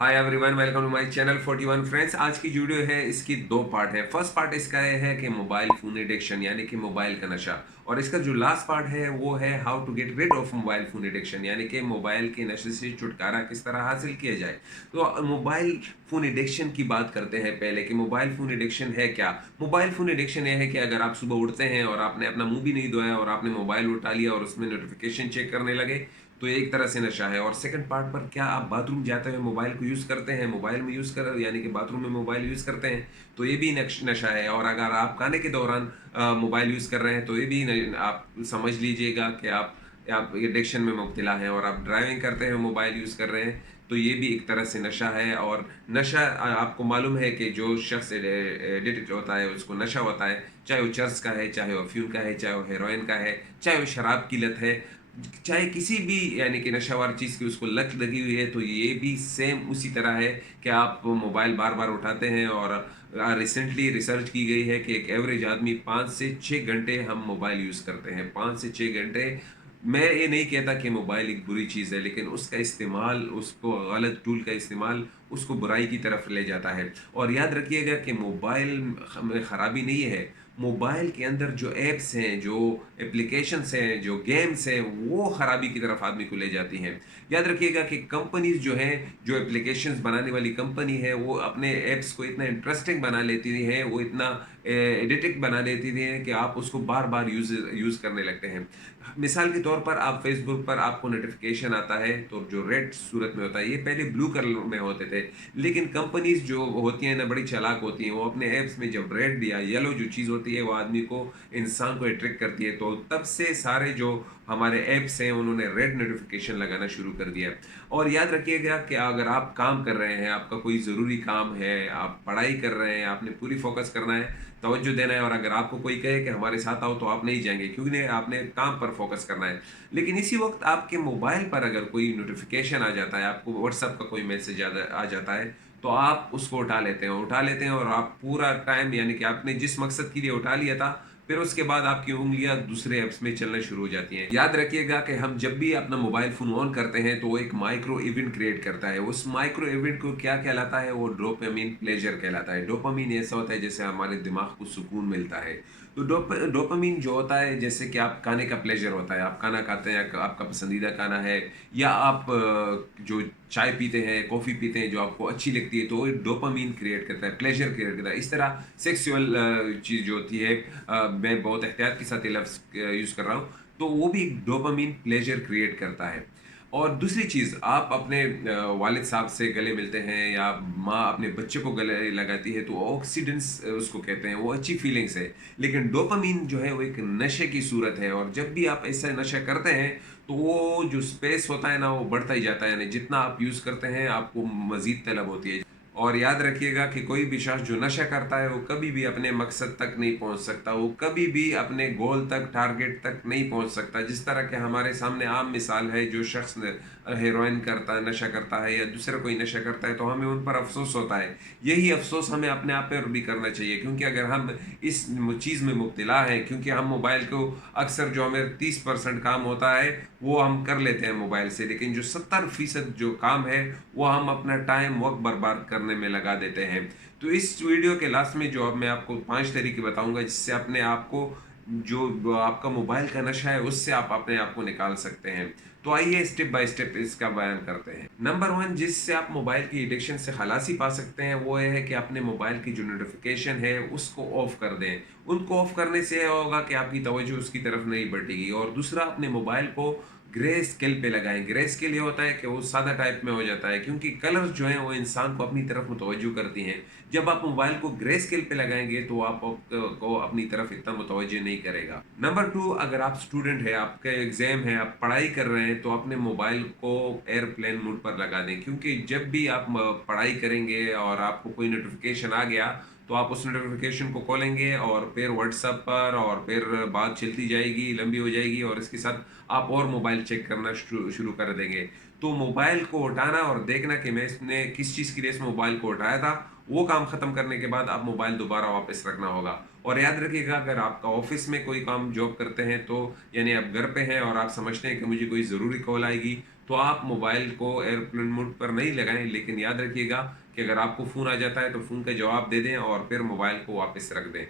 Hi everyone, welcome to my channel 41 friends. आज की जो वीडियो है इसकी दो पार्ट है। फर्स्ट पार्ट इसका ये है कि मोबाइल फोन एडिक्शन यानी कि मोबाइल का नशा, और इसका जो लास्ट पार्ट है वो है how to get rid of mobile phone addiction यानी कि मोबाइल के नशे से छुटकारा किस तरह हासिल किया जाए। तो मोबाइल फोन एडिक्शन की बात करते हैं पहले कि मोबाइल फोन एडिक्शन है क्या। मोबाइल फोन एडिक्शन ये है कि अगर आप सुबह उठते हैं और आपने अपना मुंह भी नहीं धोया और आपने मोबाइल उठा लिया और उसमें नोटिफिकेशन चेक करने लगे, तो ये एक तरह से नशा है। और सेकंड पार्ट पर, क्या आप बाथरूम जाते हुए मोबाइल को यूज़ करते हैं, मोबाइल में यूज़ कर यानी कि बाथरूम में मोबाइल यूज़ करते हैं, तो ये भी नशा है। और अगर आप खाने के दौरान मोबाइल यूज़ कर रहे हैं तो ये भी आप समझ लीजिएगा कि आप एडिक्शन में मुब्तला हैं। और आप ड्राइविंग करते हैं मोबाइल यूज़ कर रहे हैं तो ये भी एक तरह से नशा है। और नशा आपको मालूम है कि जो शख्स एडिक्ट होता है उसको नशा होता है, चाहे वो चर्च का है, चाहे वो अफीम का है, चाहे वो हेरोइन का है, चाहे वो शराब की लत है, चाहे किसी भी यानी कि नशावर चीज़ की उसको लत लगी हुई है, तो ये भी सेम उसी तरह है कि आप मोबाइल बार बार उठाते हैं। और रिसेंटली रिसर्च की गई है कि एक एवरेज आदमी 5 से 6 घंटे हम मोबाइल यूज़ करते हैं, 5 से 6 घंटे। मैं ये नहीं कहता कि मोबाइल एक बुरी चीज़ है, लेकिन उसका इस्तेमाल, उसको गलत टूल का इस्तेमाल उसको बुराई की तरफ ले जाता है। और याद रखिएगा कि मोबाइल में ख़राबी नहीं है, मोबाइल के अंदर जो ऐप्स हैं, जो एप्लीकेशंस हैं, जो गेम्स हैं, वो ख़राबी की तरफ आदमी को ले जाती हैं। याद रखिएगा कि कंपनीज़ जो हैं, जो एप्लीकेशंस बनाने वाली कंपनी है, वो अपने ऐप्स को इतना इंटरेस्टिंग बना लेती हैं, वो इतना एडिक्टिव बना लेती हैं कि आप उसको बार-बार यूज़ करने लगते हैं। मिसाल के तौर पर, आप फ़ेसबुक पर आपको नोटिफ़िकेशन आता है तो जो रेड सूरत में होता है, ये पहले ब्लू कलर में होते थे। लेकिन कंपनीज़ जो होती हैं ना, बड़ी चालाक होती हैं, वो अपने ऐप्स में जब रेड या येलो जो चीज़ होती है वो आदमी को, इंसान को अट्रैक्ट करती है, तो तब से सारे जो हमारे ऐप्स हैं उन्होंने रेड नोटिफिकेशन लगाना शुरू कर दिया है। और याद रखिएगा कि अगर आप काम कर रहे हैं, आपका कोई ज़रूरी काम है, आप पढ़ाई कर रहे हैं, आपने पूरी फोकस करना है, तवज्जो देना है, और अगर आपको कोई कहे कि हमारे साथ आओ, तो आप नहीं जाएंगे क्योंकि नहीं, आपने काम पर फोकस करना है। लेकिन इसी वक्त आपके मोबाइल पर अगर कोई नोटिफिकेशन आ जाता है, आपको व्हाट्सएप का कोई मैसेज आ जाता है, तो आप उसको उठा लेते हैं और आप पूरा टाइम, यानी कि आपने जिस मकसद के लिए उठा लिया था, फिर उसके बाद आपकी उँगलियाँ दूसरे ऐप्स में चलना शुरू हो जाती हैं। याद रखिएगा कि हम जब भी अपना मोबाइल फ़ोन ऑन करते हैं तो वो एक माइक्रो इवेंट क्रिएट करता है। उस माइक्रो इवेंट को क्या कहलाता है? वो डोपामाइन प्लेज़र कहलाता है। डोपामाइन ऐसा होता है जैसे हमारे दिमाग को सुकून मिलता है। तो डोपामाइन जो होता है, जैसे कि आप खाने का प्लेज़र होता है, आप खाना खाते हैं, आपका पसंदीदा खाना है, या आप जो चाय पीते हैं, कॉफ़ी पीते हैं जो आपको अच्छी लगती है, तो वो डोपामाइन क्रिएट करता है, प्लेज़र क्रिएट करता है। इस तरह सेक्सुअल चीज़ जो होती है, मैं बहुत एहतियात के साथ ये लफ्ज़ यूज़ कर रहा हूँ, तो वो भी डोपामाइन प्लेज़र क्रिएट करता है। और दूसरी चीज़, आप अपने वालिद साहब से गले मिलते हैं, या माँ अपने बच्चे को गले लगाती है, तो ऑक्सीडेंस उसको कहते हैं, वो अच्छी फीलिंग्स है। लेकिन डोपामाइन जो है वो एक नशे की सूरत है, और जब भी आप ऐसा नशा करते हैं तो वो जो स्पेस होता है ना, वो बढ़ता ही जाता है, यानी जितना आप यूज़ करते हैं आपको मज़ीद तलब होती है। और याद रखिएगा कि कोई भी शख्स जो नशा करता है वो कभी भी अपने मकसद तक नहीं पहुंच सकता, वो कभी भी अपने गोल तक, टारगेट तक नहीं पहुंच सकता। जिस तरह के हमारे सामने आम मिसाल है, जो शख्स हेरोइन करता है, नशा करता है, या दूसरा कोई नशा करता है, तो हमें उन पर अफसोस होता है। यही अफसोस हमें अपने आप पर भी करना चाहिए, क्योंकि अगर हम इस चीज़ में मुब्तला हैं, क्योंकि हम मोबाइल को अक्सर, जो हमें 30% काम होता है वो हम कर लेते हैं मोबाइल से, लेकिन जो 70% जो काम है वो हम अपना टाइम, वक्त बर्बाद करने में लगा देते हैं। तो इस वीडियो के लास्ट में जो अब मैं आपको 5 तरीके बताऊंगा जिससे अपने आप को, जो आपका मोबाइल का नशा है, उससे आप अपने आप को निकाल सकते हैं। तो आइए स्टेप बाय स्टेप इसका बयान करते हैं। नंबर 1, जिससे आप मोबाइल की एडिक्शन से खलासी पा सकते हैं, वो ये है कि अपने मोबाइल की जो नोटिफिकेशन है उसको ऑफ कर दें। उनको ऑफ करने से यह होगा कि आपकी तवज्जो उसकी तरफ नहीं बढ़ेगी। और दूसरा, अपने मोबाइल को ग्रे स्केल पे लगाएं। ग्रे स्केल ये होता है कि वो सादा टाइप में हो जाता है, क्योंकि कलर्स जो हैं वो इंसान को अपनी तरफ मुतवज्जो करती हैं। जब आप मोबाइल को ग्रे स्केल पे लगाएंगे तो आप को अपनी तरफ इतना मुतवज्जो नहीं करेगा। नंबर 2, अगर आप स्टूडेंट हैं, आपका एग्जाम है, आप पढ़ाई कर रहे हैं, तो अपने मोबाइल को एयरप्लेन मोड पर लगा दें, क्योंकि जब भी आप पढ़ाई करेंगे और आपको कोई नोटिफिकेशन आ गया, तो आप उस नोटिफिकेशन को खोलेंगे और फिर व्हाट्सएप पर, और फिर बात चलती जाएगी, लंबी हो जाएगी, और इसके साथ आप और मोबाइल चेक करना शुरू कर देंगे। तो मोबाइल को उठाना और देखना कि मैं इसने किस चीज़ के लिए इस मोबाइल को उठाया था, वो काम ख़त्म करने के बाद आप मोबाइल दोबारा वापस रखना होगा। और याद रखिएगा, अगर आपका ऑफिस में कोई काम, जॉब करते हैं, तो यानी आप घर पे हैं और आप समझते हैं कि मुझे कोई ज़रूरी कॉल आएगी, तो आप मोबाइल को एयरप्लेन मोड पर नहीं लगाएँ, लेकिन याद रखिएगा कि अगर आपको फ़ोन आ जाता है तो फ़ोन का जवाब दे दें और फिर मोबाइल को वापस रख दें।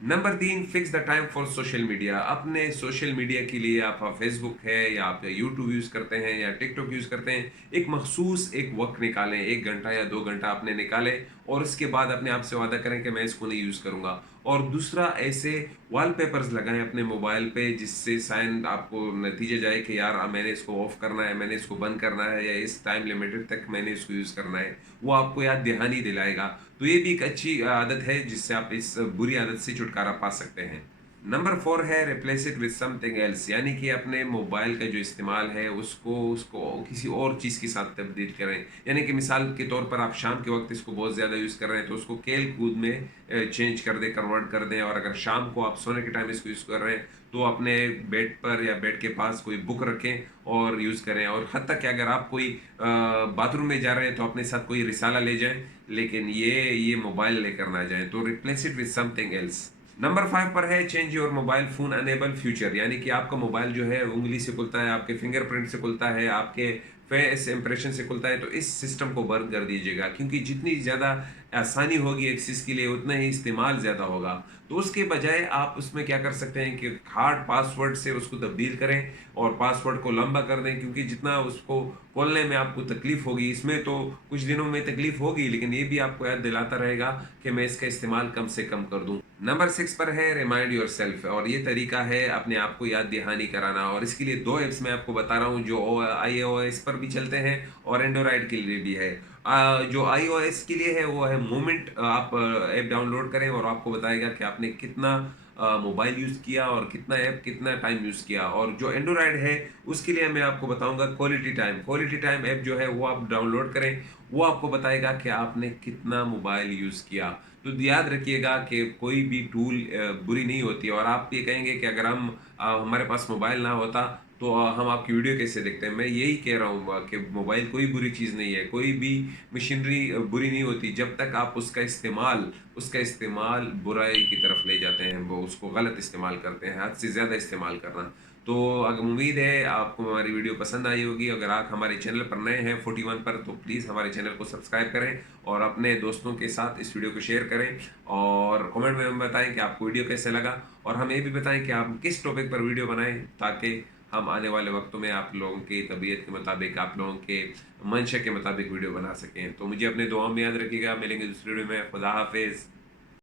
Number 3, fix the time for social media. अपने सोशल मीडिया के लिए आप फेसबुक है या आप यूट्यूब यूज़ करते हैं या टिकटॉक यूज़ करते हैं, एक मखसूस एक वक्त निकालें, 1 घंटा या 2 घंटा आपने निकालें और उसके बाद अपने आप से वादा करें कि मैं इसको नहीं यूज़ करूँगा। और दूसरा, ऐसे वॉलपेपर्स लगाएं अपने मोबाइल पे जिससे साइन आपको नतीजा जाए कि यार मैंने इसको ऑफ करना है, मैंने इसको बंद करना है या इस टाइम लिमिटेड तक मैंने इसको यूज़ करना है। वो आपको याद दहानी दिलाएगा। तो ये भी एक अच्छी आदत है जिससे आप इस बुरी आदत से छुटकारा पा सकते हैं। नंबर 4 है replace it with something else, यानी कि अपने मोबाइल का जो इस्तेमाल है उसको उसको किसी और चीज़ के साथ तब्दील करें। यानी कि मिसाल के तौर पर आप शाम के वक़्त इसको बहुत ज़्यादा यूज़ कर रहे हैं तो उसको खेल-कूद में चेंज कर दें, कन्वर्ट कर दें। और अगर शाम को आप सोने के टाइम इसको यूज़ कर रहे हैं तो अपने बेड पर या बेड के पास कोई बुक रखें और यूज़ करें। और हत्ता कि अगर आप कोई बाथरूम में जा रहे हैं तो अपने साथ कोई रिसाला ले जाएँ, लेकिन ये मोबाइल लेकर ना जाएँ। तो replace it with something else. Number 5 पर है change your mobile phone enable future, यानी कि आपका मोबाइल जो है उँगली से खुलता है, आपके फिंगरप्रिंट से खुलता है, आपके फेस इंप्रेशन से खुलता है। तो इस सिस्टम को बंद कर दीजिएगा, क्योंकि जितनी ज़्यादा आसानी होगी एक्सेस के लिए उतना ही इस्तेमाल ज़्यादा होगा। तो उसके बजाय आप उसमें क्या कर सकते हैं कि हार्ड पासवर्ड से उसको तब्दील करें और पासवर्ड को लंबा कर दें, क्योंकि जितना उसको खोलने में आपको तकलीफ़ होगी, इसमें तो कुछ दिनों में तकलीफ़ होगी, लेकिन ये भी आपको याद दिलाता रहेगा कि मैं इसका इस्तेमाल कम से कम कर दूँ। नंबर 6 पर है रिमाइंड योरसेल्फ, और ये तरीका है अपने आप को याद दहानी कराना। और इसके लिए 2 ऐप्स मैं आपको बता रहा हूँ जो iOS पर भी चलते हैं और एंड्रॉयड के लिए भी है। जो iOS के लिए है वो है मोमेंट। आप ऐप डाउनलोड करें और आपको बताएगा कि आपने कितना मोबाइल यूज़ किया और कितना ऐप कितना टाइम यूज़ किया। और जो एंड्रॉयड है उसके लिए मैं आपको बताऊँगा quality time. Quality time app जो है वो आप डाउनलोड करें, वो आपको बताएगा कि आपने कितना मोबाइल यूज़ किया। तो याद रखिएगा कि कोई भी टूल बुरी नहीं होती। और आप ये कहेंगे कि अगर हमारे पास मोबाइल ना होता तो हम आपकी वीडियो कैसे देखते हैं। मैं यही कह रहा हूँ कि मोबाइल कोई बुरी चीज़ नहीं है, कोई भी मशीनरी बुरी नहीं होती जब तक आप उसका इस्तेमाल बुराई की तरफ ले जाते हैं, वो उसको गलत इस्तेमाल करते हैं, हद से ज़्यादा इस्तेमाल करना। तो उम्मीद है आपको हमारी वीडियो पसंद आई होगी। अगर आप हमारे चैनल पर नए हैं 41 पर, तो प्लीज़ हमारे चैनल को सब्सक्राइब करें और अपने दोस्तों के साथ इस वीडियो को शेयर करें। और कमेंट में हमें बताएं कि आपको वीडियो कैसे लगा, और हमें ये भी बताएं कि आप किस टॉपिक पर वीडियो बनाएं, ताकि हम आने वाले वक्तों में आप लोगों की तबीयत के मुताबिक, आप लोगों के मंशा के मुताबिक वीडियो बना सकें। तो मुझे अपने दुआओं में याद रखिएगा। मिलेंगे दूसरी वीडियो में। खुदा हाफिज़।